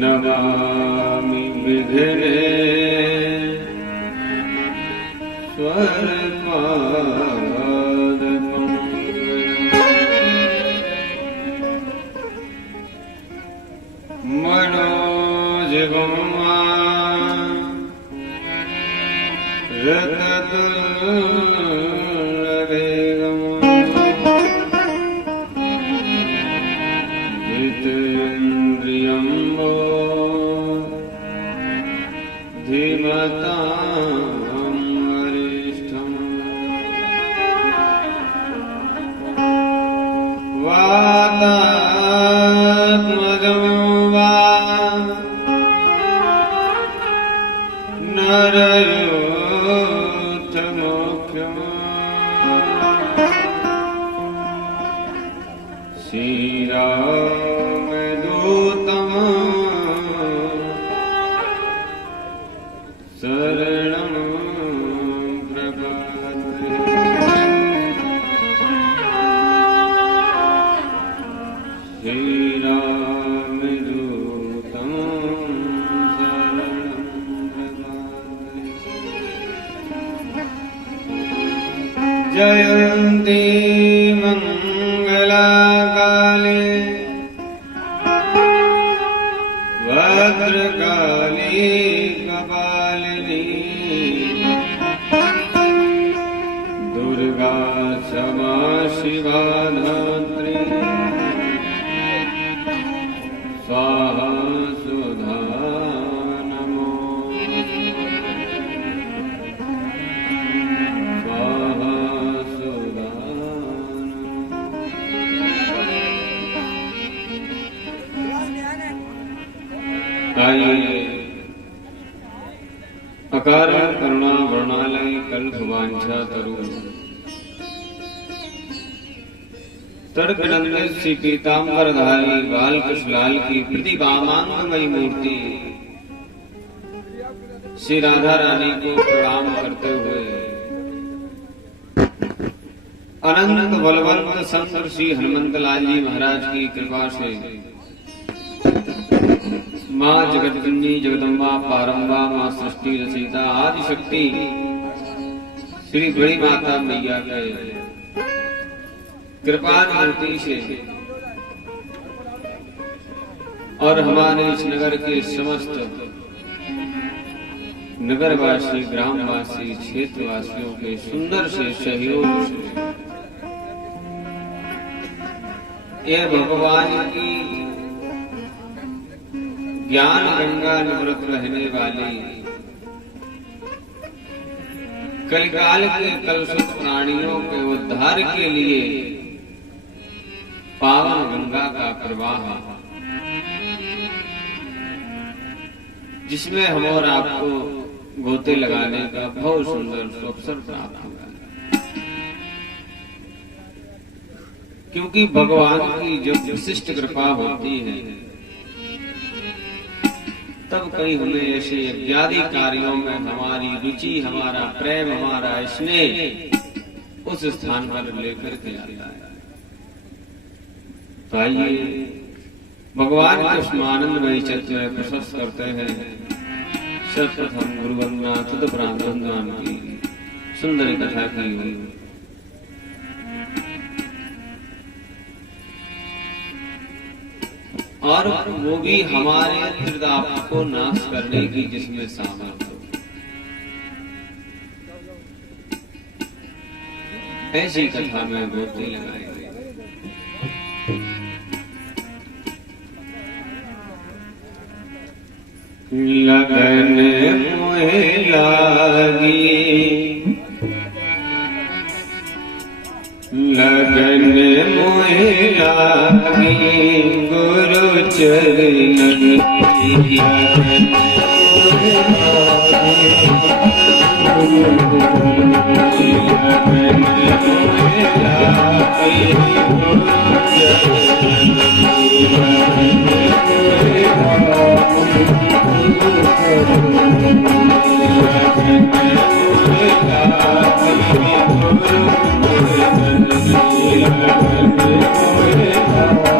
नमामि विघ्ने मनोजगं रततुल्यवेगम् जितेन्द्रियं धीमतां वरिष्ठम् वातात्मजं वा नरयोत्तमोख्यम् श्रीरामदूतं शरणं प्रपद्ये। श्रीरामदूतं शरणं प्रपद्ये। जयन्ती मंगलाकाले भद्रकाली कपालिनी दुर्गा क्षमा शिवा धात्री स्वाहा सुधा स्वाहा सुधा। आइए अकार करुणा वर्णालय कल्प वांछा तरु तर्कनंदित श्री पीताम्बरधारी बाल कृष्णलाल की प्रतिभामांगमयी मूर्ति श्री राधा रानी को प्रणाम करते हुए अनंत बलवंत संत श्री हनुमंत लाल जी महाराज की कृपा से माँ जगतजननी जगदम्बा पारंबा माँ सृष्टि रचयिता आदि शक्ति श्री बड़ी माता मैया के कृपा मूर्ति से और हमारे इस नगर के समस्त नगरवासी ग्रामवासी क्षेत्रवासियों के सुंदर से सहयोग से यह भगवान की ज्ञान गंगा निवृत्त रहने वाली कलिकाल के कलुषित प्राणियों के उद्धार के लिए पावन गंगा का प्रवाह जिसमें हम और आपको गोते लगाने का बहुत सुंदर अवसर प्राप्त हुआ, क्योंकि भगवान की जो विशिष्ट कृपा होती है तब कहीं हमें ऐसे यज्ञादि कार्यों में हमारी रुचि, हमारा प्रेम, हमारा स्नेह उस स्थान पर लेकर के आता है। तो आइए भगवान के उस आनंदमयी चरित्र में प्रशस्त करते हैं सर्वप्रथम गुरु वंदना तदुपरांत वंदना की सुंदर कथा की हुई और वो भी हमारे त्रिदाप को नाश करने की जिसमें सामर्थ्य हो। ऐसी कथा में गोती लगाई गई। लगन मोहे लागी, लगन मोहे लागी, गुरु चरणन की लगन मोहे लागी, लगन मोहे लागी, गुरु चरणन की लगन मोहे लागी,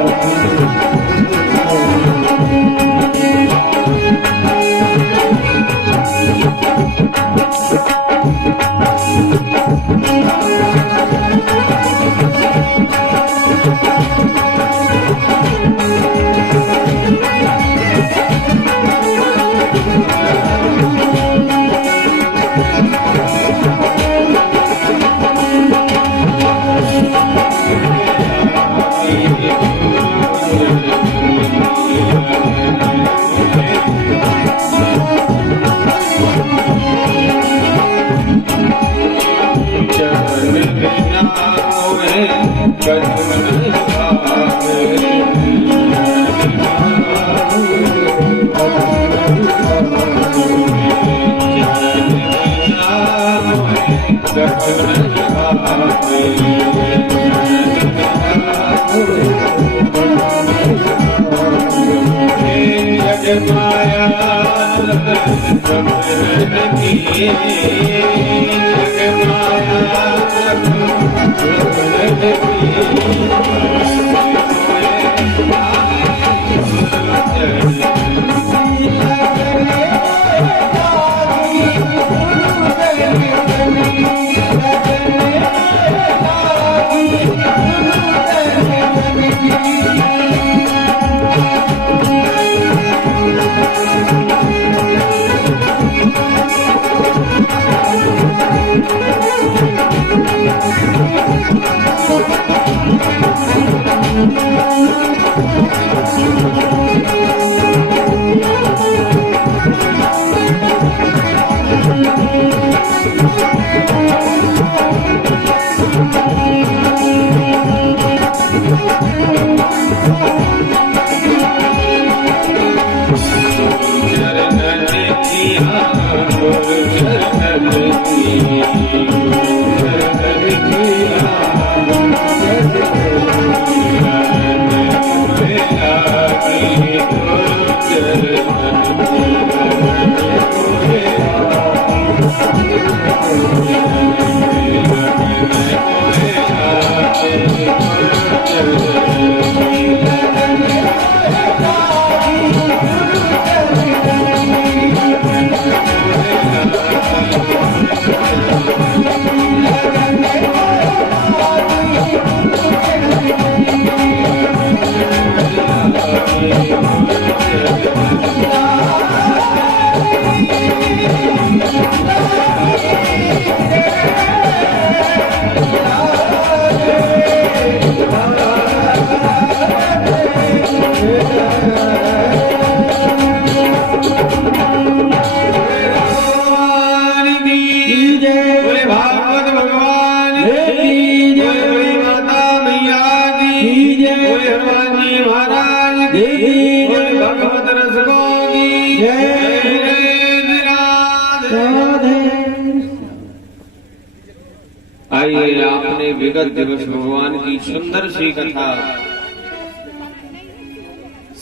आइए आपने विगत दिवस भगवान की सुंदर सी कथा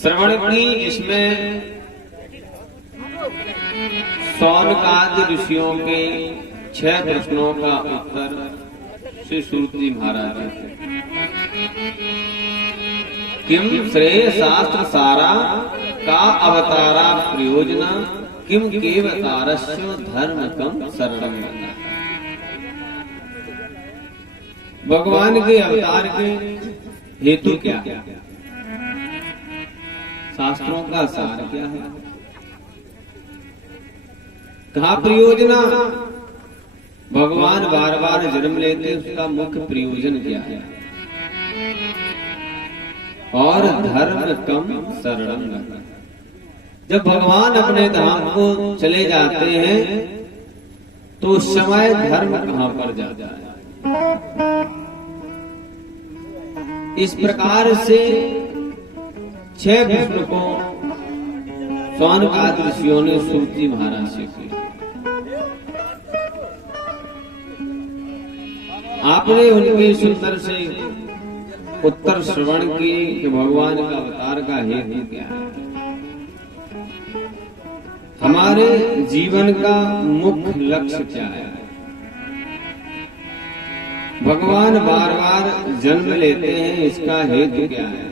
श्रवण की, जिसमें सौनकादि ऋषियों के 6 प्रश्नों का उत्तर श्री सूतजी महाराज देते। किम श्रेय शास्त्र सारा का अवतारा प्रयोजना, किम केवतारस्य धर्म कम शरणम। भगवान के अवतार के हेतु क्या? शास्त्रों का सार क्या है? कहा प्रयोजना? भगवान बार बार जन्म लेते, उसका मुख्य प्रयोजन क्या है? और धर्म कम शरणम गतः। जब भगवान अपने धाम को चले जाते हैं तो उस समय धर्म कहां पर जाता है? इस प्रकार से 6 प्रश्न को शौनकादि ऋषियों ने सूत महाराज से किया। आपने उनके सुंदर से उत्तर श्रवण किए कि भगवान का अवतार का हेतु क्या है, हमारे जीवन का मुख्य लक्ष्य क्या है, भगवान बार बार जन्म लेते हैं, इसका हेतु क्या है।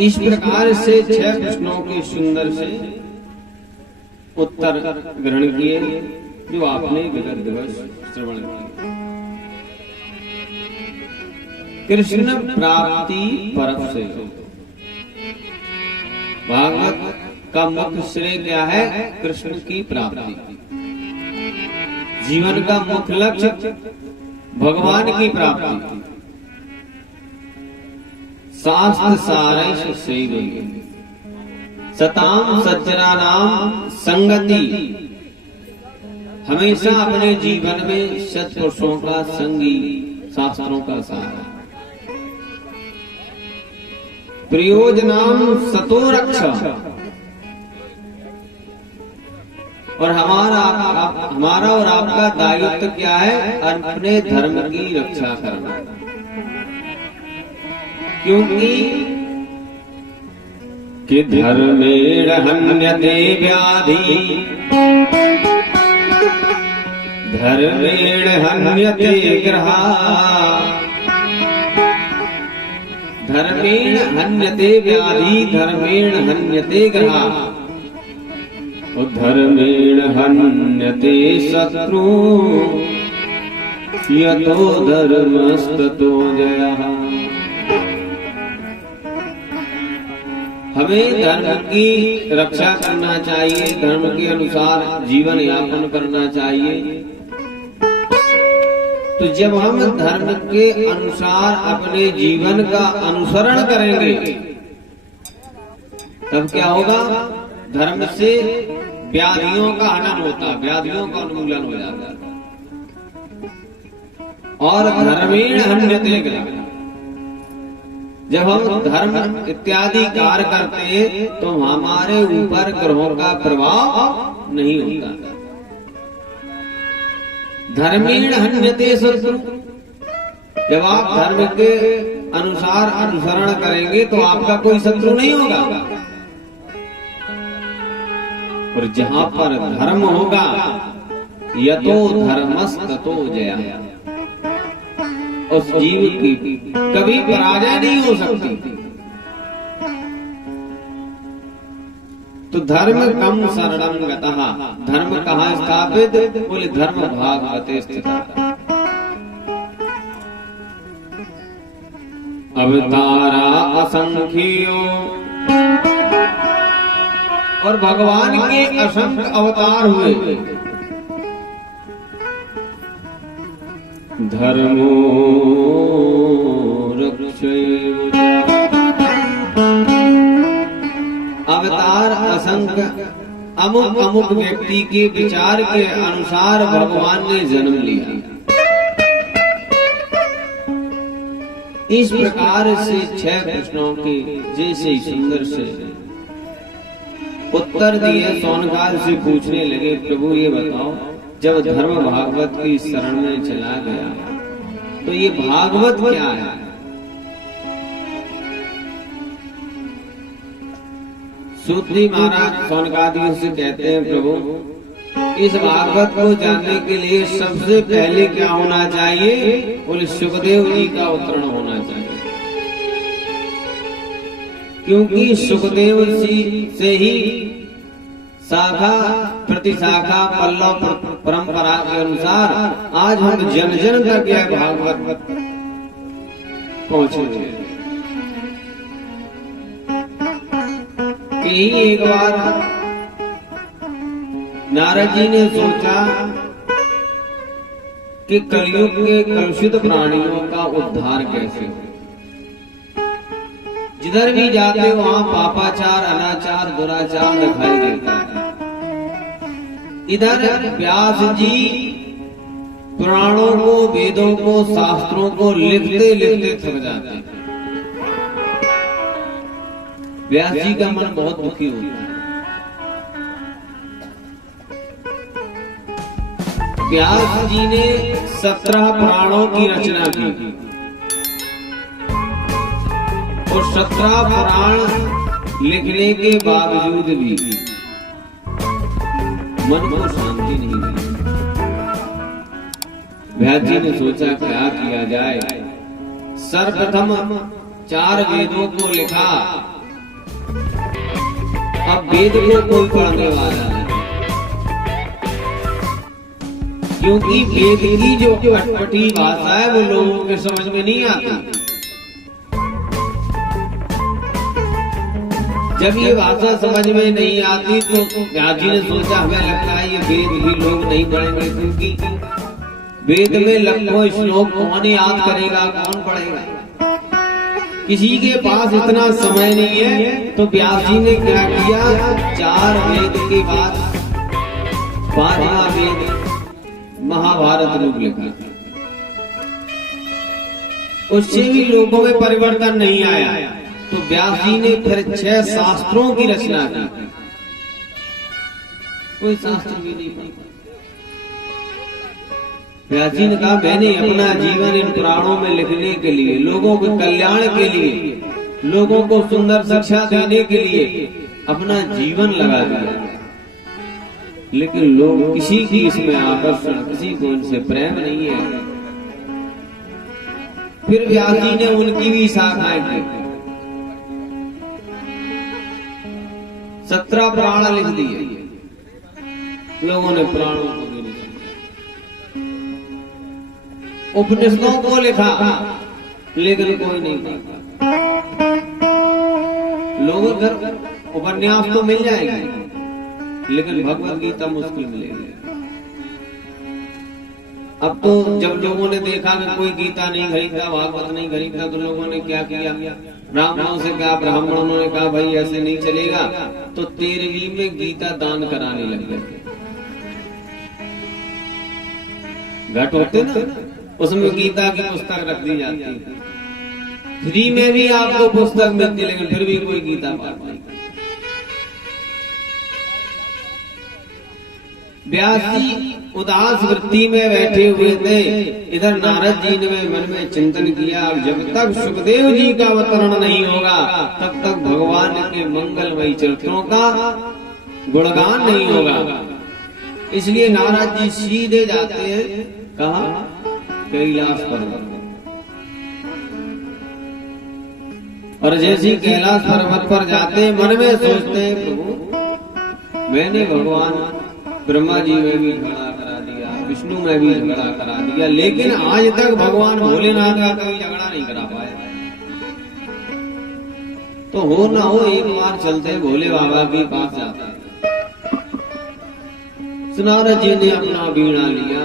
इस प्रकार से 6 प्रश्नों के सुंदर से उत्तर ग्रहण किए जो आपने विगत दिवस श्रवण किए। कृष्ण प्राप्ति परम से भागवत का मुख्य श्रेय क्या है? कृष्ण की प्राप्ति। जीवन का मुख्य लक्ष्य भगवान की प्राप्ति। शास्त्र सारैष सेवते सताम सज्जनानाम संगति। हमेशा अपने जीवन में सत्पुरुषों का संगी, शास्त्रों का सहारा। प्रयोजनाम सतो रक्षा। और हमारा और आपका दायित्व क्या है? अपने धर्म की रक्षा करना। क्योंकि कि धर्मेण हन्यते व्याधि, धर्मेण हन्यते ग्रहा, धर्मेण हन्यते व्याधि, धर्मेण हन्यते ग्रहा, धर्मेण हन्यते शत्रु, यतो धर्मस्ततो जयः। हमें धर्म की रक्षा करना चाहिए, धर्म के अनुसार जीवन यापन करना चाहिए। तो जब हम धर्म के अनुसार अपने जीवन का अनुसरण करेंगे तब क्या होगा? धर्म से व्याधियों का हनन होता, व्याधियों का उन्मूलन हो जाता। और धर्मेण हन्यते ग्रहा। जब हम धर्म इत्यादि कार्य करते हैं तो हमारे ऊपर ग्रहों का प्रभाव नहीं होता। धर्मेण हन्यते शत्रु। जब आप धर्म के अनुसार अनुसरण करेंगे तो आपका कोई शत्रु नहीं होगा। और जहां पर धर्म होगा यतो धर्मस्ततो जयः। उस जीव की कभी पराजय नहीं हो सकती। तो धर्म कम शरणं गतः। धर्म कहाँ स्थापित? बोले धर्म भागवते स्थितः। अवतारा असंख्यो। और भगवान के असंख्य अवतार हुए। धर्मो रक्षेव। अवतार असंख्य, अमुक अमुक व्यक्ति के विचार के अनुसार भगवान ने जन्म लिया। इस प्रकार से 6 प्रश्नों के जैसे सुंदर से उत्तर दिए। शौनकादि से पूछने लगे, प्रभु ये बताओ, जब धर्म भागवत की शरण में चला गया तो ये भागवत क्या है? सूत जी महाराज शौनकादियों से कहते हैं, प्रभु इस भागवत को जानने के लिए सबसे पहले क्या होना चाहिए? बोले सुखदेव जी का अवतरण होना चाहिए। क्योंकि सुखदेव जी से ही शाखा प्रतिशाखा पल्लव परंपरा के अनुसार आज हम जन जन तक यह भागवत पहुंचे कि एक बार नारद जी ने सोचा कि कलयुग के कलुषित प्राणियों का उद्धार कैसे हो। जिधर भी जाते हो वहां पापाचार, अनाचार, दुराचार दिखाई देता है। इधर व्यास जी पुराणों को, वेदों को, शास्त्रों को लिखते लिखते थक जाते हैं। व्यास जी का मन बहुत दुखी होता है। व्यास जी ने 17 पुराणों की रचना की और 17 पुराण लिखने के बावजूद भी मन को शांति नहीं मिली। व्यास जी ने सोचा क्या किया जाए। सर्वप्रथम 4 वेदों को लिखा। अब वेद को कोई पढ़ने वाला नहीं, क्योंकि वेद की जो अटपटी भाषा है वो लोगों के समझ में नहीं आती। जब ये भाषा समझ में नहीं आती तो व्यास जी ने सोचा हमें लगता है ये वेद भी लोग नहीं पढ़ेंगे, क्योंकि वेद में लाखों श्लोक कौन याद करेगा, कौन पढ़ेगा। किसी के पास इतना समय नहीं है। तो व्यास जी ने क्या किया, 4 वेद के बाद 5वां वेद महाभारत रूप लिखा। उससे भी लोगों में परिवर्तन नहीं आया। तो व्यास जी ने फिर 6 शास्त्रों की रचना की। कोई शास्त्र भी नहीं पढ़ा। व्यास जी ने कहा मैंने अपना जीवन इन पुराणों में लिखने के लिए, लोगों के कल्याण के लिए, लोगों को सुंदर शिक्षा देने के लिए अपना जीवन लगा दिया, लेकिन लोग किसी की इसमें आकर्षण, किसी को इनसे प्रेम नहीं है। फिर व्यास जी ने उनकी भी शाखाएं की, 17 पुराण लिख दिए। लोगों ने पुराणों को भी लिखा, उपनिषदों को लिखा, लेकिन कोई नहीं पढ़ता। लोगों घर उपन्यास तो मिल जाएगी, लेकिन भगवत गीता मुश्किल मिलेगी। अब तो जब लोगों ने देखा कि कोई गीता नहीं खरीदता, भागवत नहीं खरीदता, तो लोगों ने क्या किया, ब्राह्मणों से कहा, ब्राह्मणों ने कहा भाई ऐसे नहीं चलेगा, तो 13वीं में गीता दान कराने लग गए। घट होते ना, उसमें गीता की पुस्तक रख दी जाती है। फ्री में भी आपको पुस्तक मिलती, लेकिन फिर भी कोई गीता पाठ नहीं। व्यास जी उदास वृत्ति में बैठे हुए थे। इधर नारद जी ने मन में चिंतन किया, जब तक सुखदेव जी का अवतरण नहीं होगा तब तक भगवान के मंगलमयी चरित्रों का गुणगान नहीं होगा। इसलिए नारद जी सीधे जाते हैं कहा, कैलाश पर्वत। और जैसे कैलाश पर्वत पर जाते मन में सोचते हैं, प्रभु मैंने भगवान ब्रह्मा जी में भी झगड़ा करा दिया, विष्णु में भी झगड़ा करा दिया, लेकिन आज तक भगवान भोलेनाथ का कभी झगड़ा नहीं करा पाया। तो हो ना हो एक बार चलते भोले बाबा के पास जाते। नारद जी ने अपना वीणा लिया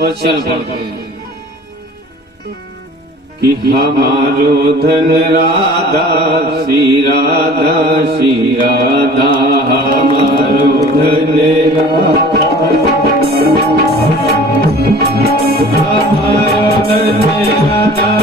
और चल पड़ते कि हमारो धन राधा श्री राधा श्री राधा, हमारो धन राधा, हमारो धन राधा,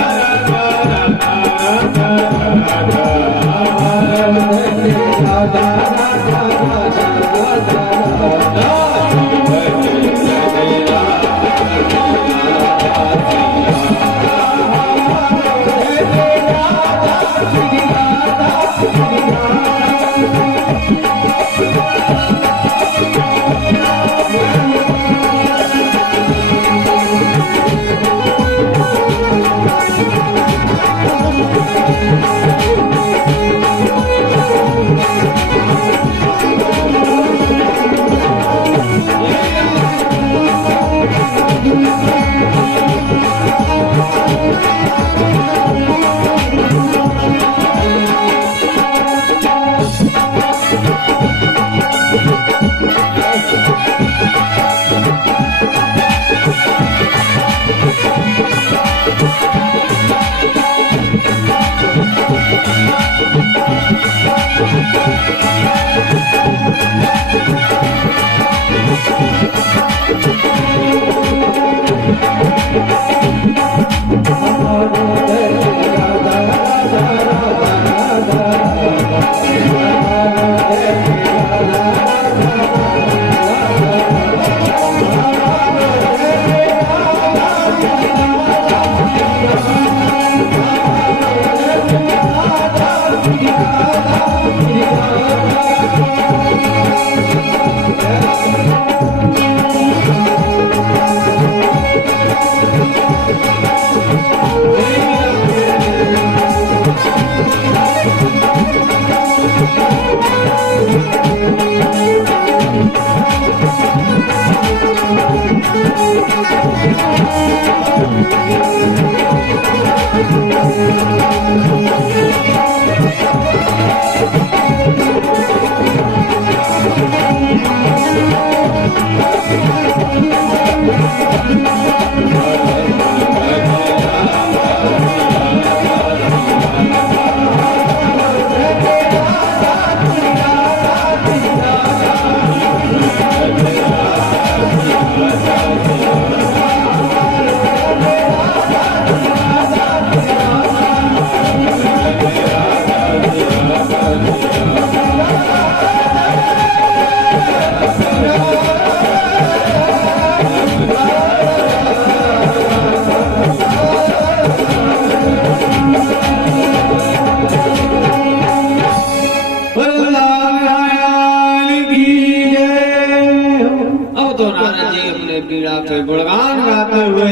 तो नारद जी अपने पीड़ा के गुणगान गाते हुए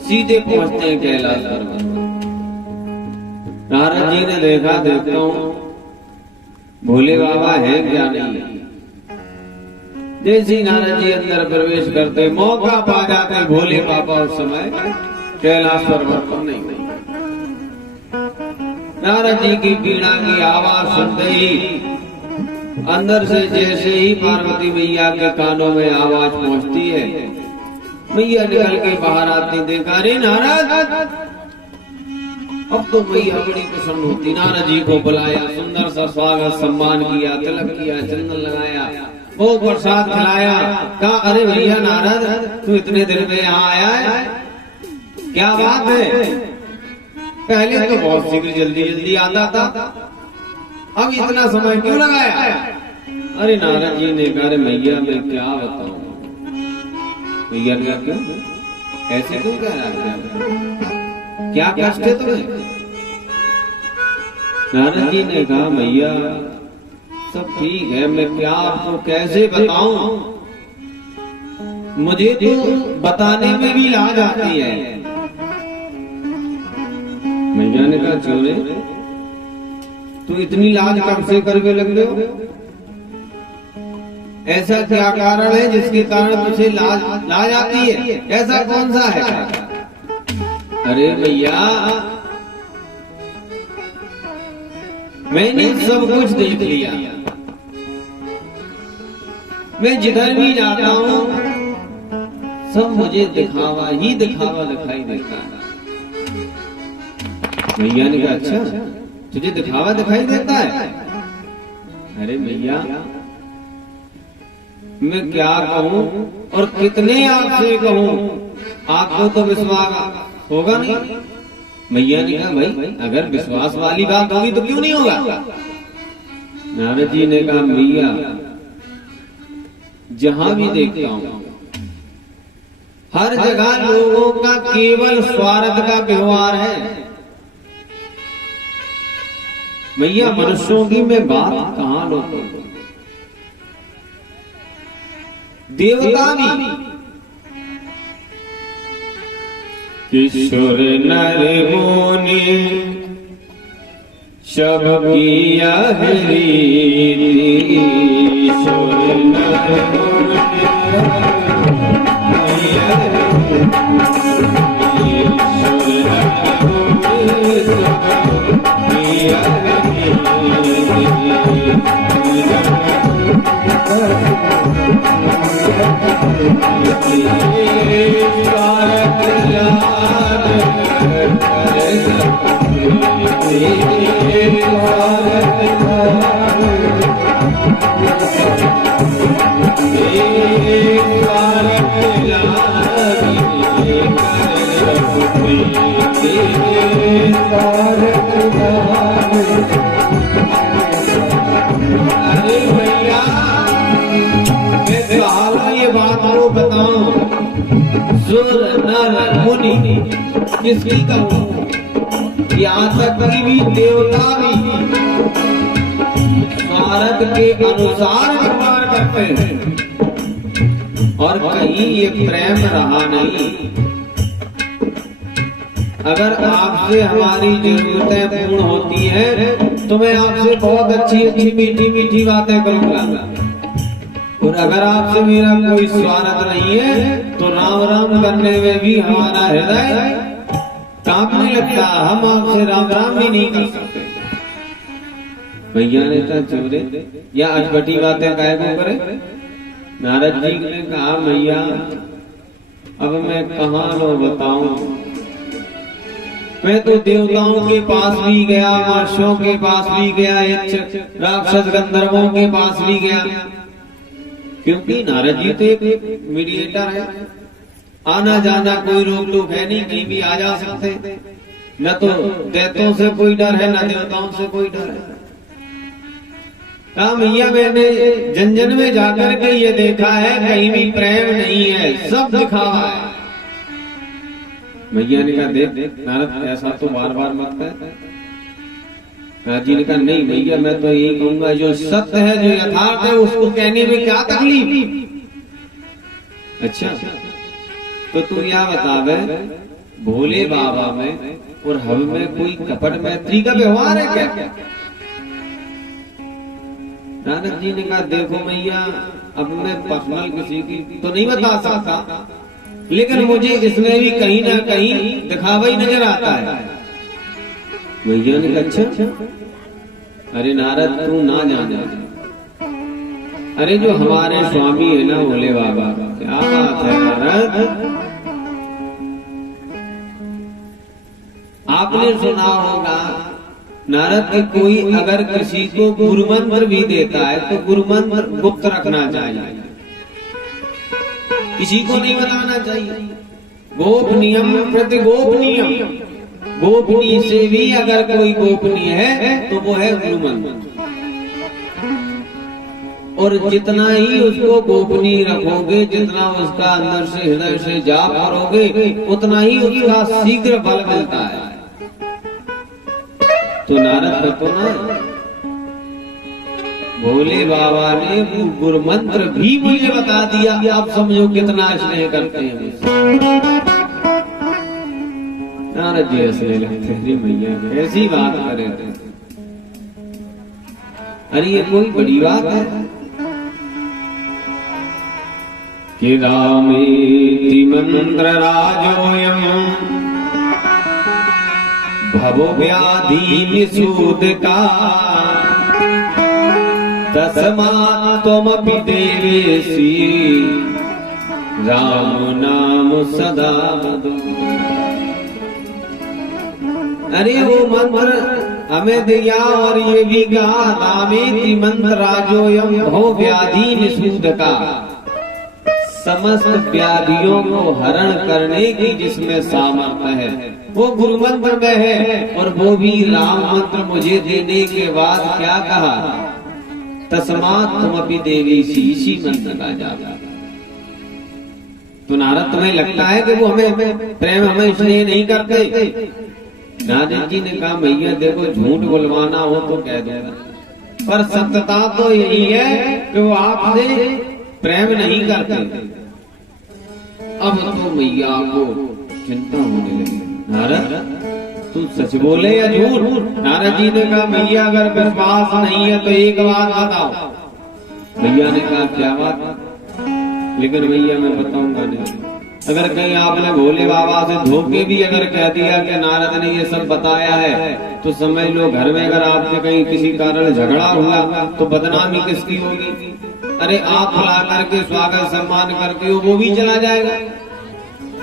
सीधे पहुंचते हैं कैलाश पर्वत। नारद जी ने देखा, देखता हूं भोले बाबा है क्या नहीं। जैसे नारद जी अंदर प्रवेश करते, मौका पा जाते भोले बाबा उस समय कैलाश पर्वत पर नहीं। नारद जी की पीड़ा की आवाज सुनते ही अंदर से जैसे ही पार्वती मैया के कानों में आवाज पहुंचती है, मैया निकल के बाहर आती, देखा अरे नारद, अब तो मैया बड़ी प्रसन्न होती। नारद जी को बुलाया, सुंदर सा स्वागत सम्मान किया, तिलक किया, चंदन लगाया, बहुत प्रसाद खिलाया। कहा अरे भैया नारद, तू इतने दिन में यहाँ आया है, क्या बात है? पहले तो बहुत शीघ्र जल्दी जल्दी आता था, अब इतना समय क्यों लगाया? अरे नारद जी ने कहा मैया मैं क्या बताऊं। मैया क्या क्यों ऐसे क्यों कह रहा है, क्या कष्ट है तुम्हें? नारद जी ने कहा मैया सब ठीक है, मैं क्या आपको कैसे बताऊं, मुझे तो बताने में भी लाज आती है। मैया ने कहा क्यों रे, तू इतनी लाज कब से करने लग गए हो? ऐसा क्या कारण है जिसके कारण तुझे लाज आती है? ऐसा कौन सा है? अरे भैया मैंने सब कुछ देख लिया, मैं जिधर भी जाता हूँ सब मुझे दिखावा ही दिखावा दिखाई देता है। भैया ने कहा अच्छा तुझे दिखावा दिखाई देता है? अरे भैया मैं क्या कहूँ और कितने आपसे कहूँ, आपको तो विश्वास होगा नहीं। मैया ने कहा भाई अगर विश्वास वाली बात होगी तो क्यों नहीं होगा? नारद जी ने कहा मैया जहां भी देखता हूं हर जगह लोगों का केवल स्वार्थ का व्यवहार है। मैया मनुष्यों की मैं बात कहां लोगों, देवता भी किशोर नर मुनि सब किया रीति, किशोर नर किसकी कहूं, यहाँ तक कि भी देवता भी स्वार्थ के अनुसार व्यवहार करते हैं और कहीं ये प्रेम रहा नहीं। अगर आपसे हमारी जरूरतें पूर्ण होती हैं तो मैं आपसे बहुत अच्छी अच्छी मीठी मीठी बातें करूंगा, और अगर आपसे मेरा कोई स्वार्थ नहीं है तो राम राम करने में भी हमारा हृदय कांपने लगता, हम आपसे राम राम भी नहीं कर सकते। भैया ने कहा चोरे या अटपटी बातें काहे को करे? नारद जी ने कहा भैया अब मैं कहाँ लो बताऊं, मैं तो देवताओं के पास भी गया, मनुष्यों के पास भी गया, राक्षस गंधर्वों के पास भी गया, क्योंकि नारद जी तो एक मीडिएटर है, आना जाना कोई रोक टोक है नहीं, कहीं भी आ जा सकते। न तो दैत्यों से कोई डर है न देवताओं से कोई डर है। कहा भैया मैंने जन जन में जाकर के ये देखा है कहीं भी प्रेम नहीं है, सब दिखावा है। भैया ने कहा देख नारद ऐसा तो बार बार मत कर। नारद जी ने कहा नहीं भैया मैं तो यही कहूंगा जो सत्य है जो यथार्थ है उसको कहने में क्या तकलीफ, अच्छा, तो तू क्या बतावे, भोले बाबा में और हम में कोई कपट मैत्री का व्यवहार है क्या? नारद जी ने कहा देखो मैया, अब मैं पर्सनल किसी की तो नहीं बता सकता, लेकिन मुझे इसमें भी कहीं ना कहीं दिखावा ही नजर आता है। मैया ने कहा अच्छा, अरे नारद तू ना जाना, अरे जो हमारे स्वामी है ना भोले बाबा, क्या बात है नारद, आपने सुना होगा नारद कि कोई अगर किसी को गुरुमंत्र भी देता है तो गुरुमंत्र गुप्त रखना चाहिए, किसी को नहीं बताना चाहिए। गोपनीयम प्रति गोपनीयम, गोपनीय से भी अगर कोई गोपनीय है तो वो है गुरुमंत्र। और जितना ही उसको गोपनीय रखोगे, जितना उसका अंदर से हृदय से जाप करोगे, उतना ही उसका शीघ्र फल मिलता है। तो नारद को तो ना भोले बाबा ने गुरुमंत्र भी मुझे बता दिया, आप समझो कितना स्नेह करते हैं। नारद जी हंसने लगते, अरे मैया ऐसी बात करे थे, अरे ये कोई बड़ी बात है कि रामेति मंत्र राजोयम भवो व्याधि निसूद का तस्मात् त्वमपि देवेशी राम नाम सदा वद। अरे वो मंत्र हमें दिया और ये भी कहा रामेति मंत्र राजोयम भवो व्याधि निसूद का, समस्त व्याधियों को हरण करने की जिसमें सामर्थ्य है वो गुरु मंत्र में है। और वो भी राम मंत्र मुझे देने के बाद क्या कहा, तस्मात् त्वमपि देवेशी, इसी मंत्र का जाप। तो नारद तुम्हें लगता है कि वो हमें प्रेम हमें इसलिए नहीं करते? नारद जी ने कहा मैया देखो झूठ बुलवाना हो तो कह देना, पर सत्यता तो यही है कि वो आपसे प्रेम नहीं करते। अब तो मैया को चिंता होने लगी, नारद तू सच बोले या झूठ? नारद जी ने कहा मैया अगर विश्वास नहीं है तो एक बात बताओ। मैया ने कहा क्या बात? लेकिन मैया मैं बताऊंगा नहीं। अगर कहीं आपने भोले बाबा से धोखे भी अगर कह दिया कि नारद ने ये सब बताया है तो समझ लो घर में अगर आपके कहीं किसी कारण झगड़ा हुआ तो बदनामी किसकी होगी? अरे आप बुला करके स्वागत सम्मान करते हो वो भी चला जाएगा,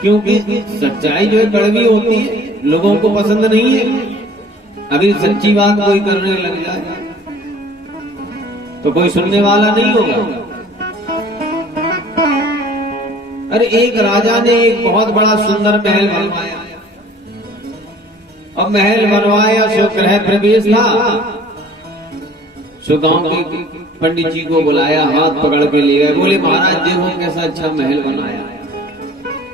क्योंकि सच्चाई जो है कड़वी होती है, लोगों को पसंद नहीं है। अभी सच्ची बात कोई करने लग जाए तो कोई सुनने वाला नहीं होगा। अरे एक राजा ने एक बहुत बड़ा सुंदर महल बनवाया, अब महल बनवाया सो गृह प्रवेश था, सो गांव के पंडित जी को बुलाया, हाथ पकड़ के ले गए, बोले महाराज देखो कैसा अच्छा महल बनाया।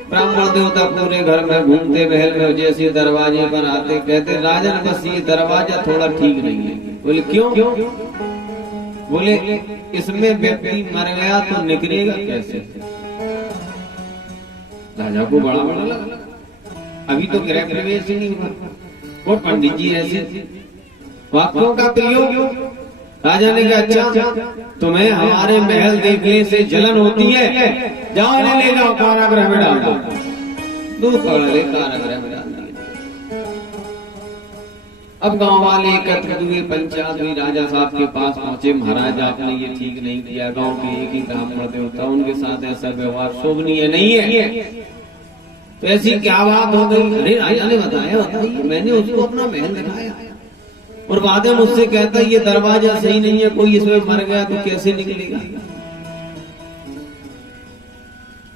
ब्राह्मण देवता पूरे घर में घूमते महल में, जैसे दरवाजे पर आते कहते राजन बस ये दरवाजा थोड़ा ठीक नहीं है। बोले क्यों? बोले इसमें व्यक्ति मर गया तो निकलेगा कैसे? राजा को बड़ा बड़ा लगा, अभी तो गृह प्रवेश ही नहीं हुआ। वो पंडित जी ऐसे वाक्यों का प्रयोग। राजा ने कहा अच्छा तुम्हें हमारे महल देखने से जलन होती है, जाओ इन्हें ले जाओ कारागृह में डाल दो। दूध पकड़ ले कारागृह में डाल दिया। अब गांव वाले एकत्र हुए, पंचायत हुई, राजा साहब के पास पहुंचे, महाराज आपने ये ठीक नहीं किया, गांव के एक ही ब्राह्मण देवता उनके साथ ऐसा व्यवहार शोभनीय नहीं है। तो ऐसी क्या बात हो गई? अरे राजा ने बताया मैंने उसको अपना महल दिखाया और बाद में मुझसे कहता ये दरवाजा सही नहीं है, कोई इसमें मर गया तो कैसे निकलेगा?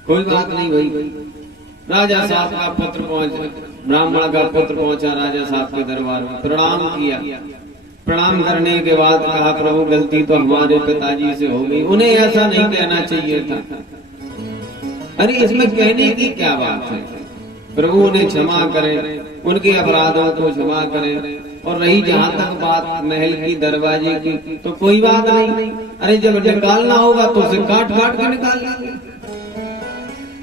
कोई बात नहीं भाई। राजा साहब का पत्र पहुंचा, ब्राह्मण का पत्र पहुंचा राजा साहब के दरबार में, प्रणाम किया। प्रणाम करने के बाद कहा प्रभु गलती तो हमारे पिताजी से हो गई, उन्हें ऐसा नहीं कहना चाहिए था। अरे इसमें कहने की क्या बात है? प्रभु उन्हें क्षमा करें, उनके अपराधों को क्षमा करें। और रही जहाँ तक बात महल की दरवाजे की तो कोई बात नहीं। अरे जब निकालना होगा तो उसे काट काट के निकाल लेंगे।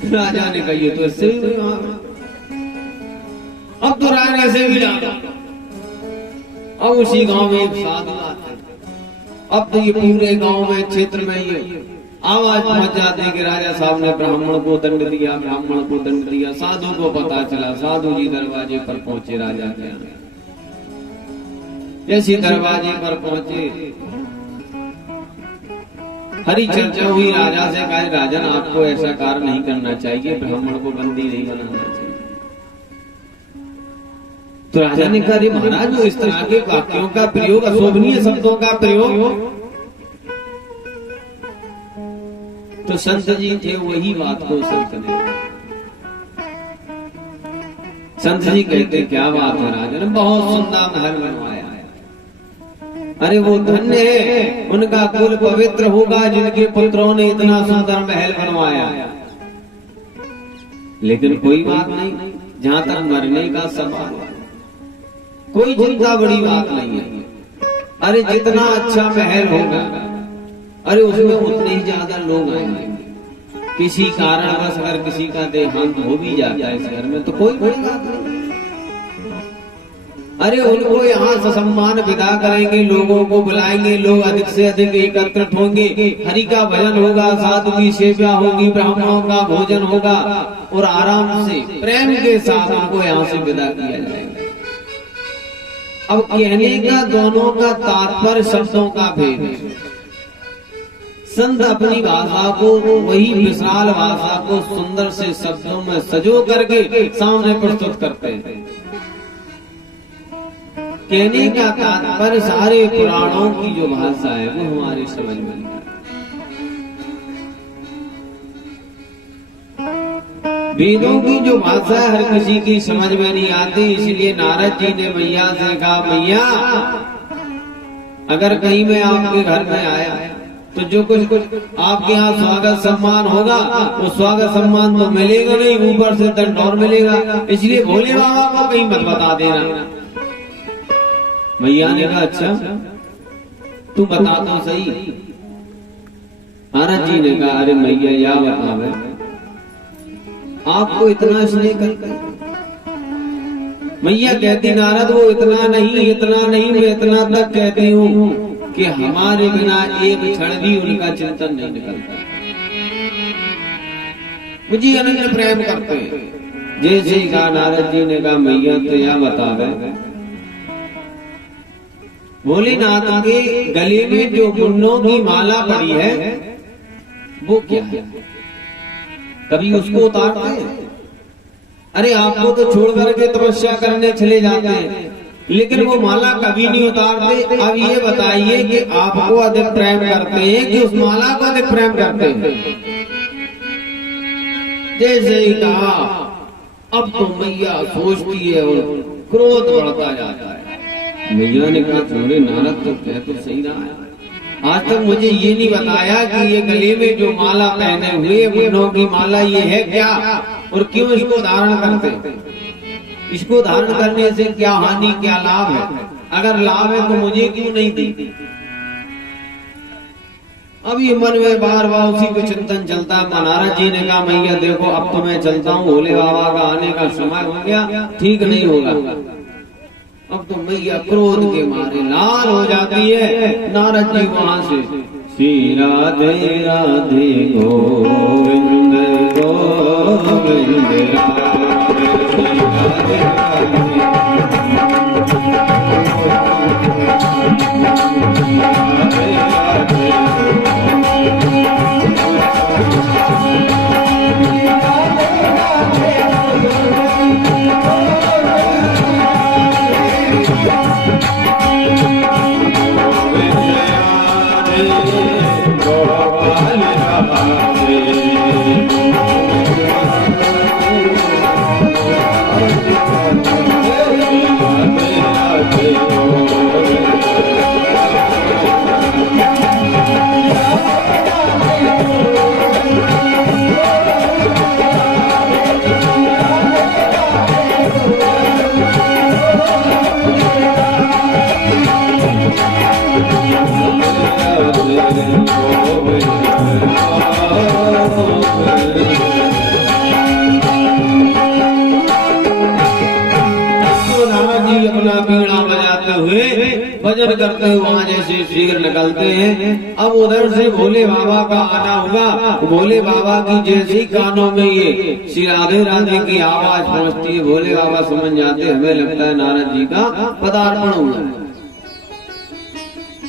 राजा ने कही तो इससे भी कोई वहां, अब तो राजा से भी जाना। अब उसी गांव में एक साधु आते, अब तो ये पूरे गांव में क्षेत्र में ये आवाज पहुंच जाती है कि राजा साहब ने ब्राह्मण को दंड दिया, ब्राह्मण को दंड दिया। साधु को पता चला, साधु जी दरवाजे पर पहुंचे राजा के यहाँ। जैसे दरवाजे पर पहुंचे, हरी चर्चा हुई, राजा से कहा राजन आपको ऐसा कार्य नहीं करना चाहिए, ब्राह्मण को बंदी नहीं बनाना चाहिए। तो राजा ने कहा महाराज वो इस तरह के वाक्यों का प्रयोग, अशोभनीय शब्दों का प्रयोग, तो संत जी थे वही बात को संत ने, संत जी कहते क्या बात है राजा ने बहुत सुंदर महल बनवाया है। अरे वो धन्य है, उनका कुल पवित्र होगा जिनके पुत्रों ने इतना सुंदर महल बनवाया। लेकिन कोई बात नहीं, जहां तक मरने का सवाल कोई चिंता बड़ी बात नहीं है। अरे जितना अच्छा महल होगा, अरे उसमें उतने ही ज्यादा लोग आएंगे। किसी कारणवश अगर किसी का देहांत हो भी जाता है इस घर में तो कोई बड़ी बात नहीं। अरे उनको यहाँ ससम्मान विदा करेंगे, लोगों को बुलाएंगे, लोग अधिक से अधिक एकत्रित होंगे, हरि का भजन होगा, साधु की सेवा होगी, ब्राह्मणों का भोजन होगा और आराम से प्रेम के साथ उनको यहाँ से विदा किया जाएगा। अब कहने का दोनों का तात्पर्य शब्दों का भेद है। संत अपनी भाषा को, वही विशाल भाषा को सुंदर से शब्दों में सजो करके सामने प्रस्तुत करते हैं। कहने का तात्पर्य सारे पुराणों की जो भाषा है वो हमारी समझ में नहीं। वेदों की जो भाषा है हर किसी की समझ में नहीं आती, इसलिए नारद जी ने मैया से कहा मैया अगर कहीं मैं आपके घर में आया तो जो कुछ आपके यहाँ स्वागत सम्मान होगा वो स्वागत सम्मान तो मिलेगा नहीं, ऊपर से दंड और मिलेगा, इसलिए भोले बाबा को कहीं मत बता देना। मैया ने कहा अच्छा तू बता तो सही। नारद जी ने कहा अरे मैया या बतावे आपको इतना स्नेह कर। मैया कहती नारद वो इतना नहीं, मैं इतना तक कहती हूँ कि हमारे बिना एक क्षण भी उनका चिंतन नहीं निकलता, मुझे अनन्य प्रेम करते हैं। जैसे कहा नारद जी ने कहा मैया तो या बतावे भोलेनाथ के गले में जो मुन्नों की माला पड़ी है वो क्या है, कभी उसको उतारते हैं? अरे आपको तो छोड़ करके तपस्या करने चले जाते हैं, लेकिन वो माला कभी नहीं उतारते। अब ये बताइए कि आपको अधिक प्रेम करते हैं कि उस माला को अधिक प्रेम करते हैं? जैसे ही कहा अब तो मैया सोचती है और क्रोध बढ़ता जाता है। मैया ने कहा छोड़े नारद तो कह तो सही रहा है, आज तक मुझे ये नहीं बताया कि ये गले में जो माला पहने हुए मुन्नों की माला ये है क्या और क्यों इसको धारण करते, इसको धारण करने से क्या हानि क्या लाभ है, अगर लाभ है तो मुझे क्यों नहीं दी। अब ये मन में बार बार उसी को चिंतन चलता है। नारद जी ने कहा मैया देखो अब तो मैं चलता हूँ, भोले बाबा का आने का समय हो गया, ठीक नहीं होगा। अब तो मैया क्रोध के मारे लाल हो जाती है। नारद जी वहां से श्री राधे राधे गोविंद गोविंद राधे राधे भोजन करते हुए वहाँ जैसे शीघ्र निकलते हैं। अब उधर से भोले बाबा का आना हुआ। भोले बाबा की जैसी कानों में ये श्री राधे राधे की आवाज पहुंचती है, भोले बाबा समझ जाते, हमें लगता है नारद जी का पदार्पण हुआ है।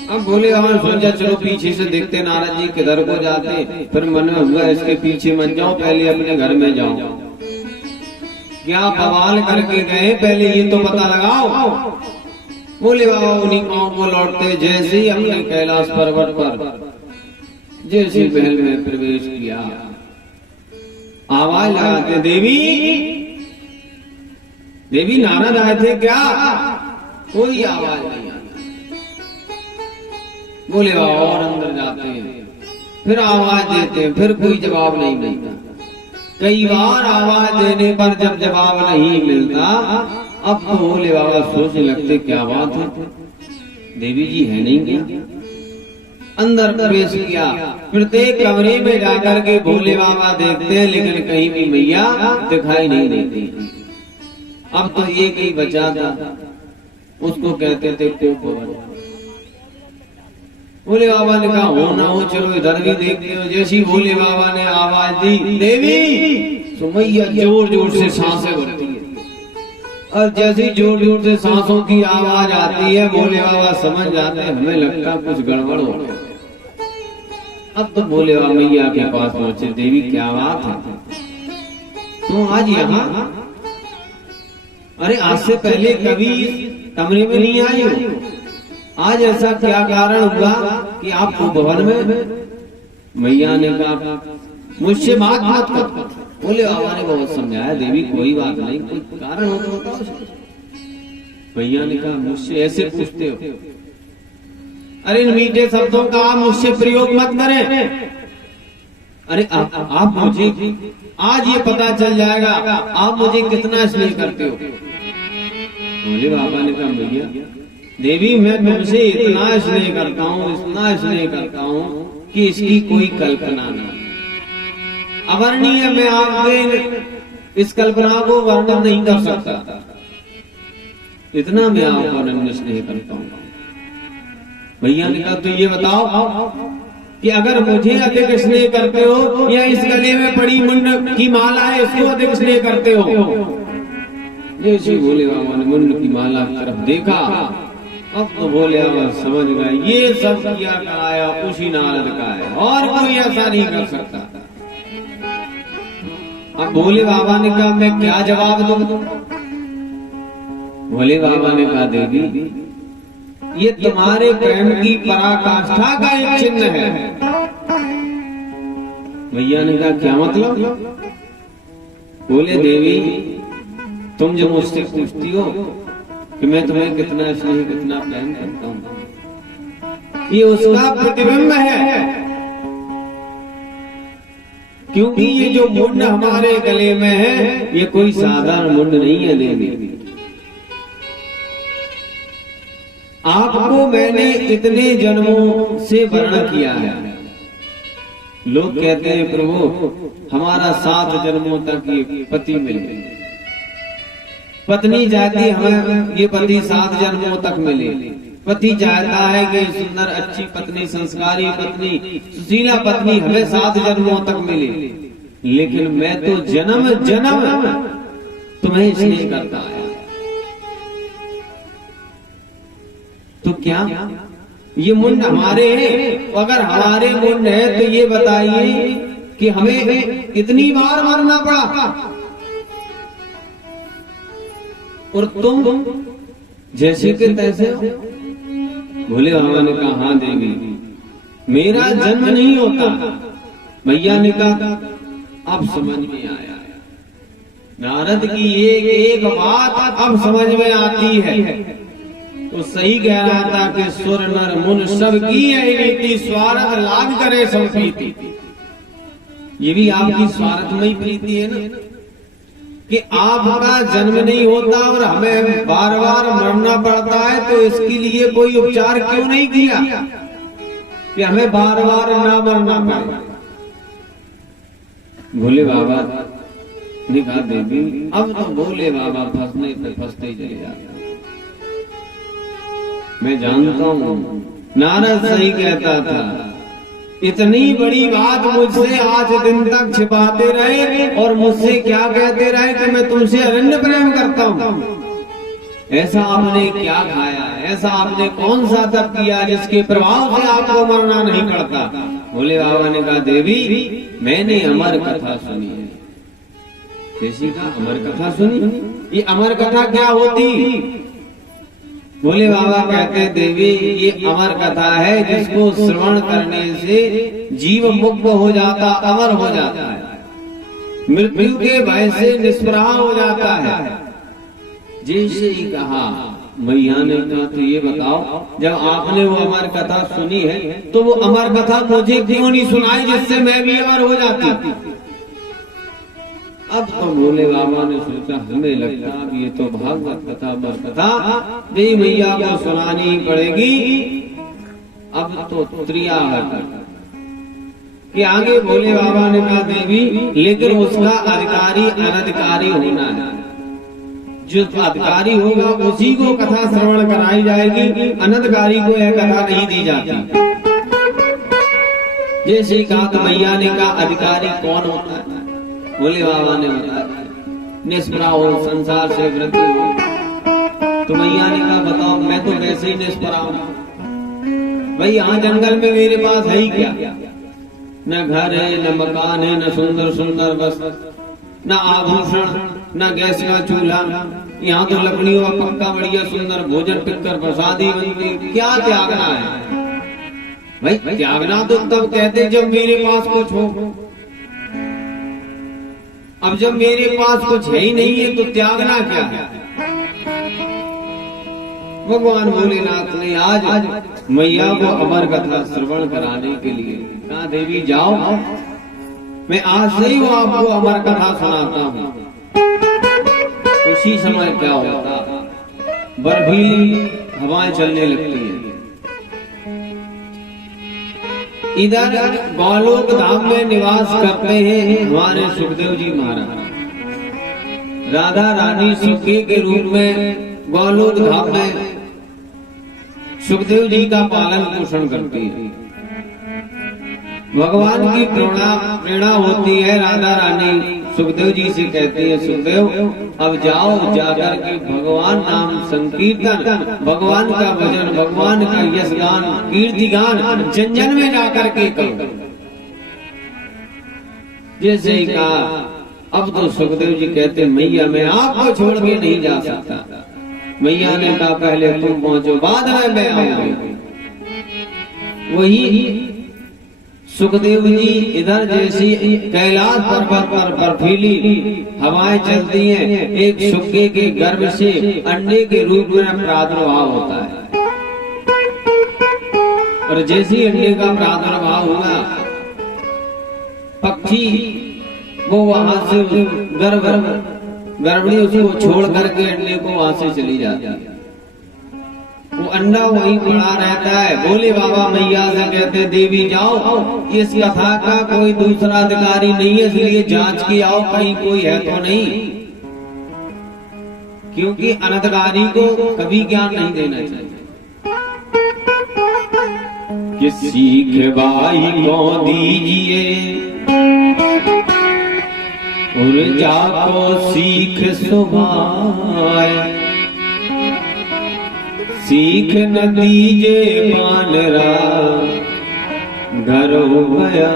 अब भोले बाबा ने सोचा चलो पीछे से देखते नारद जी किधर को जाते। फिर मन में हुआ इसके पीछे मत जाओ, पहले अपने घर में जाओ। क्या बवाल करके गए, पहले ये तो पता लगाओ। भोले बाबा उन्हीं गांव को लौटते जैसे ही अपने कैलाश पर्वत पर जैसे महल में प्रवेश किया, आवाज लगाते, देवी देवी नारद आए थे क्या? कोई आवाज नहीं आती। भोले बाबा और अंदर जाते हैं, फिर आवाज देते हैं, फिर कोई जवाब नहीं मिलता। कई बार आवाज देने पर जब जवाब नहीं मिलता, अब तो भोले बाबा सोचने लगते क्या बात है, देवी जी है नहीं क्या? अंदर प्रवेश किया, प्रत्येक कमरे में जाकर के भोले बाबा देखते हैं, लेकिन कहीं भी मैया दिखाई नहीं देती। अब तो एक ही बचा था, उसको कहते थे कोपवन। भोले बाबा ने कहा हो ना हो चलो इधर भी देखते हो। जैसी भोले बाबा ने आवाज दी देवी, तो मैया जोर जोर से सांसें भरती है, और जैसी जोर जोर से सांसों की आवाज आती है, भोले बाबा समझ जाते हैं, हमें लगता कुछ गड़बड़ हो गया। अब तो भोले बाबा मैया के पास पहुंचे, देवी क्या बात है, तुम आज यहाँ? अरे आज से पहले कभी कमरे में नहीं आई हो, आज ऐसा क्या कारण हुआ कि आप भवन में? मैया ने कहा मुझसे बात मत कर। भोले बाबा ने बहुत समझाया, देवी कोई बात नहीं, कोई कारण हो तो बताओ। मैया ने कहा मुझसे ऐसे पूछते हो, अरे इन मीठे शब्दों का आप मुझसे प्रयोग मत करें। अरे आप मुझे आज ये पता चल जाएगा आप मुझे कितना स्नेह करते हो। भोले बाबा ने कहा भैया देवी मैं तुमसे इतना स्नेह करता हूँ, इतना स्नेह करता हूँ कि इसकी कोई कल्पना नहीं, अवर्णीय। मैं आपके इस कल्पना को वर्णन नहीं कर सकता, इतना मैं आपको अनन्य स्नेह करता हूँ। भैया ने कहा तो ये बताओ कि अगर मुझे अधिक स्नेह करते हो या इस गले में पड़ी मुंड की माला है इसको अधिक स्नेह करते हो? जैसे भोले बाबा ने मुंड की माला की तरफ देखा, अब तो भोले बाबा समझ गए ये सब किया कराया उसी नारद का है, और कोई ऐसा नहीं कर सकता। अब भोले बाबा ने कहा मैं क्या जवाब दूं? भोले बाबा ने कहा देवी ये तुम्हारे प्रेम की पराकाष्ठा का एक चिन्ह है। भैया ने कहा क्या मतलब? बोले देवी तुम जो मुझसे पूछती हो कि मैं तुम्हें कितना स्नेह कितना प्रेम करता हूँ, ये उसका प्रतिबिंब है। क्योंकि ये जो मुंड हमारे गले में है ये कोई साधारण मुंड नहीं है देवी। आपको मैंने इतने जन्मों से वर्ण किया है। लोग कहते हैं प्रभु हमारा 7 जन्मों तक ये पति मिले, पत्नी चाहती हमें ये पति 7 जन्मों तक मिले। पति चाहता है कि सुंदर अच्छी पत्नी, संस्कारी पत्नी, सुशीला पत्नी हमें 7 जन्मों तक मिले। लेकिन मैं तो जन्म जन्म तुम्हें स्नेह करता है। तो क्या ये मुंड हमारे हैं? अगर हमारे मुंड है तो ये बताइए कि हमें कितनी बार मरना पड़ा? और तुम जैसे के तैसे हो। भोले बाबा ने कहा हाँ देवी मेरा जन्म नहीं होता। भैया ने कहा अब समझ में आया। नारद की एक बात अब समझ में आती है। तो सही कह रहा था कि सुर नर मुन सब की यही रीति, स्वार्थ लाभ करे सब प्रीति। ये भी आपकी स्वार्थमयी प्रीति है ना कि आपका जन्म नहीं होता और हमें बार बार मरना पड़ता है, तो इसके लिए कोई उपचार क्यों नहीं किया कि हमें बार बार ना मरना पड़े? भोले बाबा ने कहा देवी अब तो भोले बाबा फंसने पे फंसते ही चले जाते। मैं जानता हूँ नारद सही कहता था, इतनी बड़ी बात मुझसे आज दिन तक छिपाते रहे और मुझसे क्या कहते रहे कि मैं तुमसे अनन्य प्रेम करता हूँ। ऐसा आपने क्या खाया, ऐसा आपने कौन सा तप किया जिसके प्रभाव से आपको मरना नहीं पड़ता। भोले बाबा ने कहा, देवी मैंने अमर कथा सुनी है। जैसी का अमर कथा सुनी, ये अमर कथा क्या होती? भोले बाबा कहते, देवी ये अमर कथा है जिसको श्रवण करने से जीव मुक्त हो जाता, अमर हो जाता है, मृत्यु के भय से निष्प्रह हो जाता है। जैसे ही कहा मैया ने कहा, तो ये बताओ जब आपने वो अमर कथा सुनी है तो वो अमर कथा मुझे क्यों नहीं सुनाई जिससे मैं भी अमर हो जाती। अब तो भोले बाबा ने सोचा, हमें लगता अब ये तो भागवत कथा अमर कथा देवी मैया को सुनानी पड़ेगी। अब तो त्रिया कि आगे भोले बाबा ने कहा, देवी लेकिन उसका अधिकारी अनधिकारी होना है। जो अधिकारी होगा उसी को कथा श्रवण कराई जाएगी, अनधिकारी को यह कथा नहीं दी जाती। जैसे कहा तो मैया ने कहा, अधिकारी कौन होता है? भोले बाबा ने बताया, निष्प्रह हो, संसार से वृत्ति हो। तो मैया ने कहा, बताओ मैं तो वैसे ही निष्प्रह हूं भाई, यहाँ जंगल में मेरे पास है ही क्या? न घर है, न मकान है, न सुंदर सुंदर वस्त्र, न आभूषण, न गैस का चूल्हा। यहाँ तो लकड़ियों का पक्का बढ़िया सुंदर भोजन पिककर प्रसादी बनती। क्या त्यागना है भाई? त्यागना तो तब कहते जब मेरे पास कुछ हो। अब जब मेरे पास कुछ है ही नहीं है तो त्यागना क्या है? भगवान भोलेनाथ ने आज मैया को अमर कथा श्रवण कराने के लिए कहा, देवी जाओ, मैं आज से ही वो आपको अमर कथा सुनाता हूँ। उसी समय क्या होता, बर्फीली हवाएं चलने लगती हैं। इधर गौलोक धाम में निवास करते हैं हमारे सुखदेव जी महाराज। राधा रानी सुखी के रूप में गौलोक धाम में सुखदेव जी का पालन पोषण करती है। भगवान की प्रेरणा होती है। राधा रानी सुखदेव जी से कहती है, सुखदेव अब जाओ, जाकर के भगवान नाम संकीर्तन, भगवान का भजन, भगवान का यश गान, कीर्ति गान जन जन में जाकर के करो। जैसे ही कहा, अब तो सुखदेव जी कहते, मैया मैं आपको छोड़ के नहीं जा सकता। मैया ने कहा, पहले तुम पहुंचो, बाद में मैं आऊंगी। वही सुखदेव जी इधर जैसी कैलाश पर्वत पर बर्फीली हवाएं चलती हैं, एक सुखे के गर्भ से अंडे के रूप में प्रादुर्भाव होता है। और जैसे अंडे का प्रादुर्भाव हुआ, पक्षी वो वहां से गर्भणी उसको छोड़ करके अंडे को वहां से चली जाती है। वो अंडा वहीं पड़ा रहता है। भोले बाबा मैया से कहते, देवी जाओ, इस कथा का कोई दूसरा अधिकारी नहीं है, इसलिए जांच की आओ कहीं कोई है तो नहीं। क्योंकि अनधिकारी को कभी ज्ञान नहीं देना चाहिए। कि सीख भाई को दीजिए ऊर्जा को सीख सुभाए, सीख न दीजे मानरा घर हो गया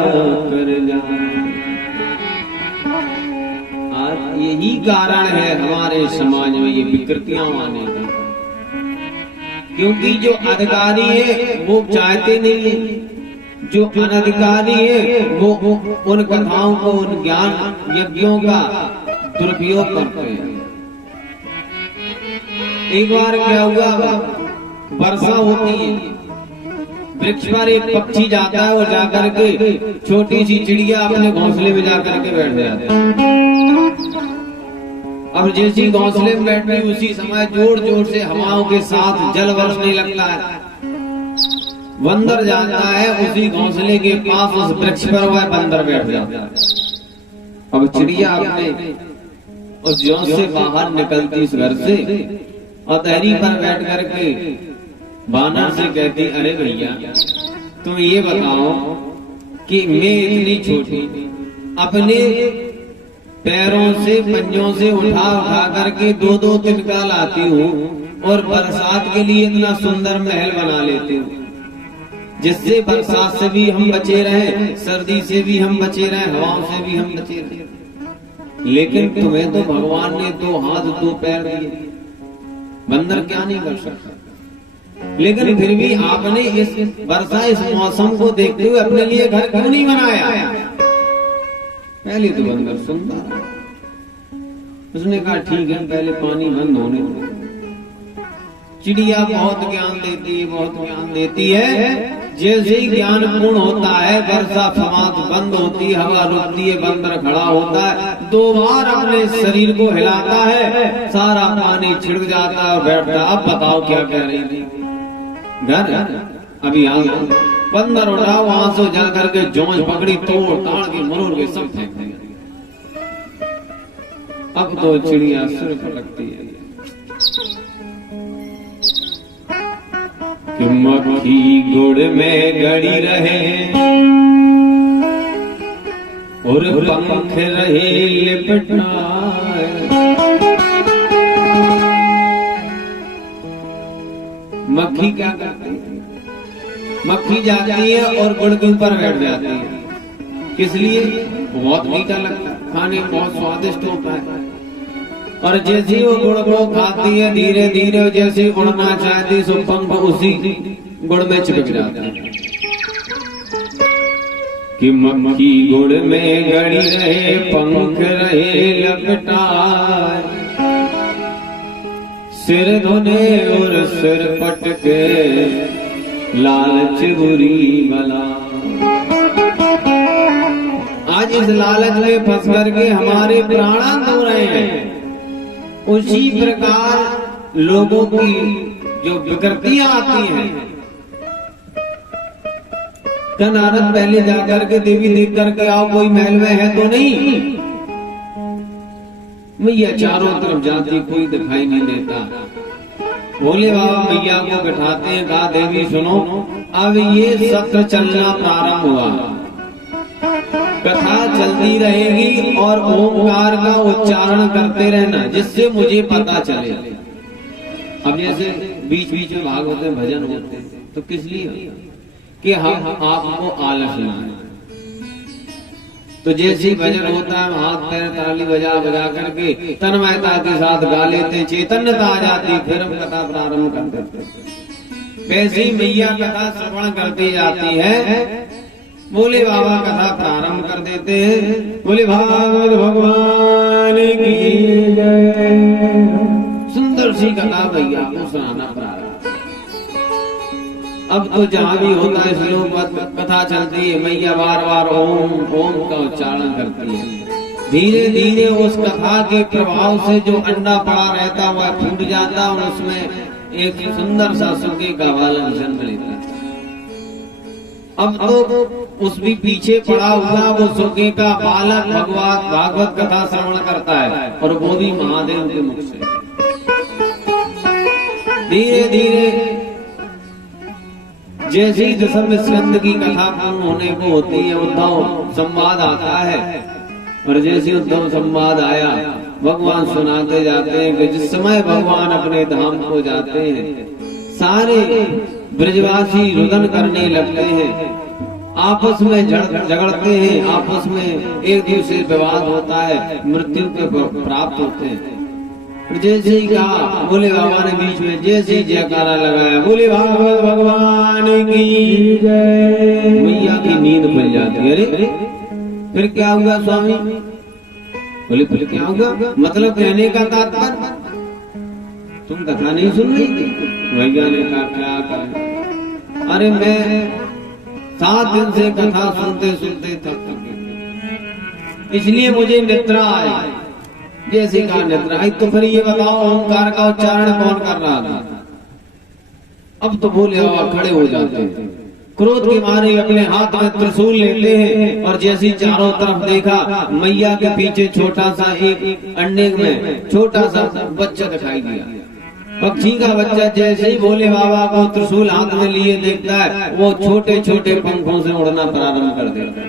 कर जाए। आज यही कारण है हमारे समाज में ये विकृतियां आने की। क्योंकि जो अधिकारी है वो चाहते नहीं है, जो अनधिकारी है वो उन कथाओं को, उन ज्ञान यज्ञों का दुरुपयोग करते हैं। एक बार क्या हुआ, वर्षा होती है, वृक्ष पर एक पक्षी जाता है और जाकर के छोटी सी चिड़िया अपने घोंसले में जाकर के बैठ जाती है। अब जैसी घोंसले में बैठ गई उसी समय जोर जोर से हवाओं के साथ जल बरसने लगता है। बंदर जाता है उसी घोंसले के पास, उस वृक्ष पर वह बंदर बैठ जाता है। अब चिड़िया अपने उस जोश से बाहर निकलती इस घर से और तहरी पर बैठ करके वानर से कहती, अरे भैया तुम ये बताओ कि मैं इतनी छोटी अपने पैरों से पंजों से उठा उठा करके 2-2 तिनका लाती हूँ और बरसात के लिए इतना सुंदर महल बना लेती हूँ, जिससे बरसात से भी हम बचे रहे, सर्दी से भी हम बचे रहे, हवाओं से भी हम बचे रहे। लेकिन तुम्हें तो भगवान ने 2 हाथ 2 पैर दिए, बंदर क्या नहीं कर सकता। लेकिन फिर भी आपने इस वर्षा इस मौसम को देखते हुए अपने लिए घर क्यों नहीं बनाया? पहले तो बंदर सुनता रहा, उसने कहा ठीक है पहले पानी बंद होने दो। चिड़िया बहुत ज्ञान देती है, बहुत ज्ञान देती है। जैसे ही ज्ञान पूर्ण होता है, वर्षा समाप्त बंद होती है, हवा रुकती है, बंदर खड़ा होता है, 2 बार अपने शरीर को हिलाता है, सारा पानी छिड़क जाता है और बैठता है। अब बताओ क्या कह रही थी? घर अभी आ बंदर उठा, वहां से जा करके जोंज पकड़ी, तोड़ ताड़ के मरोड़ के सब फेंक दिया। अब तो चिड़िया सिर पटकती है कि मक्खी गुड़ में गड़ी रहे और पंख रहे लिपटाए। मक्खी क्या करती है? मक्खी जाती है और गुड़ के ऊपर बैठ जाती है। किस लिए? बहुत मीठा लगता है, खाने में बहुत स्वादिष्ट होता है। और जैसे वो गुड़ को खाती है, धीरे धीरे जैसे उड़ना चाहती, सो पंख उसी गुड़ में चिपक जाता है। कि मक्खी गुड़ में गड़ी रहे, पंख रहे लपटाए, सिर धुने और सिर पटके, लालच बुरी बला। आज इस लालच में फंस करके हमारे प्राण हो रहे हैं। उसी प्रकार लोगों की जो विकृतियां आती हैं, नारद पहले जाकर के देवी देख करके आओ कोई महल में है तो नहीं। मैया चारों तरफ जाती, कोई दिखाई नहीं देता। भोले बाबा मैया को बैठाते हैं, कहा देवी सुनो, अब ये सत्र चलना प्रारंभ हुआ, कथा चलती रहेगी और ओंकार का उच्चारण करते रहना, जिससे मुझे पता चले। अब जैसे बीच बीच में भागवत में भजन होते हैं तो किस लिए? कि हम आपको आलस ना है। तो जैसे ही भजन होता है, हाथ पैर ताली बजा बजा करके तन्मयता के साथ गा लेते, चैतन्यता आ जाती, फिर हम कथा प्रारंभ कर देते। वैसे ही मैया कथा श्रवण करती जाती है, बोले बाबा कथा प्रारंभ कर देते हैं। बोले भागवत भगवान की जय। सुंदर सी कथा भैया को सुनाना प्रारंभ। अब तो जहाँ भी होता है श्लोक कथा चलती है, मैया बार बार ओम ओम का उच्चारण करती है। धीरे धीरे उस कथा के प्रभाव से जो अंडा पड़ा रहता वह फूट जाता और उसमें एक सुंदर सा सुखे का बालक जन्म लेता। अब तो उस भी पीछे पड़ा हुआ वो सुखे का बालक भागवत कथा श्रवण करता है, और वो भी महादेव के मुख से। धीरे धीरे जैसे ही दशम स्कंद की कथा पूर्ण होने को होती है, उद्धव संवाद आता है, और जैसे उद्धव संवाद आया, भगवान सुनाते जाते हैं कि जिस समय भगवान अपने धाम को जाते हैं, सारे ब्रजवासी रुदन करने लगते हैं, आपस में झगड़ते हैं, आपस में एक दूसरे विवाद होता है, मृत्यु के प्राप्त होते हैं। जैसे ही कहा, बोले बाबा ने बीच में जैसे ही जयकारा लगाया, बोले भागवत भगवान की जय, मैया की नींद खुल जाती है। अरे फिर क्या हुआ स्वामी? बोले फिर क्या होगा? मतलब कहने का तात्पर्य तुम कथा नहीं सुन रही थी? भैया ने कहा क्या करें? अरे मैं 7 दिन से कथा सुनते सुनते थक गया, इसलिए मुझे निद्रा आई। जैसे कहा निद्रा आई, तो फिर ये बताओ ओंकार का उच्चारण कौन कर रहा था? अब तो बोले बाबा खड़े हो जाते हैं, क्रोध के मारे अपने हाथ में त्रिशूल लेते हैं, और जैसे चारों तरफ देखा, मैया के पीछे छोटा सा एक अंडे में छोटा सा बच्चा दिखाई दिया। पक्षी का बच्चा जैसे ही भोले बाबा को त्रिशूल हाथ में लिए देखता है, वो छोटे छोटे पंखों से उड़ना प्रारंभ कर देता है।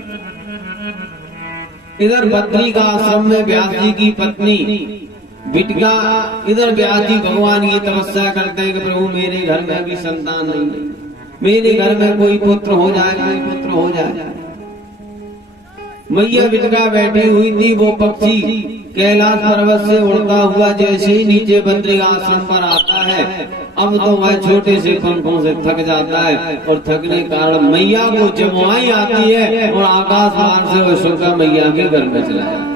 इधर बद्री का आश्रम में व्यास जी की पत्नी बिटिका, इधर व्यास जी भगवान की तपस्या करते हैं कि प्रभु मेरे घर में भी संतान नहीं, मेरे घर में कोई पुत्र हो जाए, कोई पुत्र हो जाए। मैया बिटिका बैठी हुई थी, वो पक्षी कैलाश पर्वत से उड़ता हुआ जैसे ही नीचे बद्री आश्रम पर आता है, अब तो वह छोटे से पंखों से थक जाता है और थकने के कारण मैया को जमुआई आती है और आकाश मार्ग से वह शुक्र मैया के घर में चला जाता है।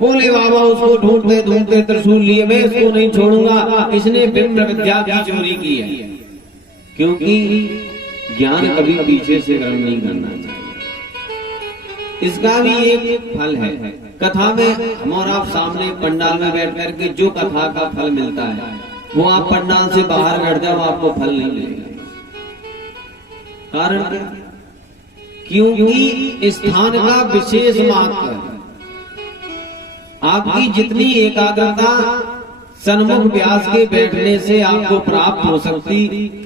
बोले बाबा उसको ढूंढते ढूंढते त्रिशूल लिए, मैं इसको नहीं छोड़ूंगा, इसने विप्र विद्या की चोरी की है। क्योंकि ज्ञान कभी पीछे से ग्रहण नहीं करना चाहिए। इसका भी एक फल है। कथा में हम और आप सामने पंडाल में बैठ करके जो कथा का फल मिलता है, वो आप पंडाल से बाहर बैठ जाओ, आपको फल नहीं मिलेगा। कारण क्या? क्योंकि स्थान का विशेष महत्व है। आपकी जितनी एकाग्रता सन्मुख व्यास के बैठने से आपको प्राप्त हो सकती,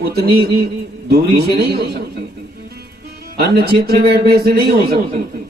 उतनी दूरी से नहीं हो सकती, अन्य क्षेत्र बैठने से नहीं हो सकती।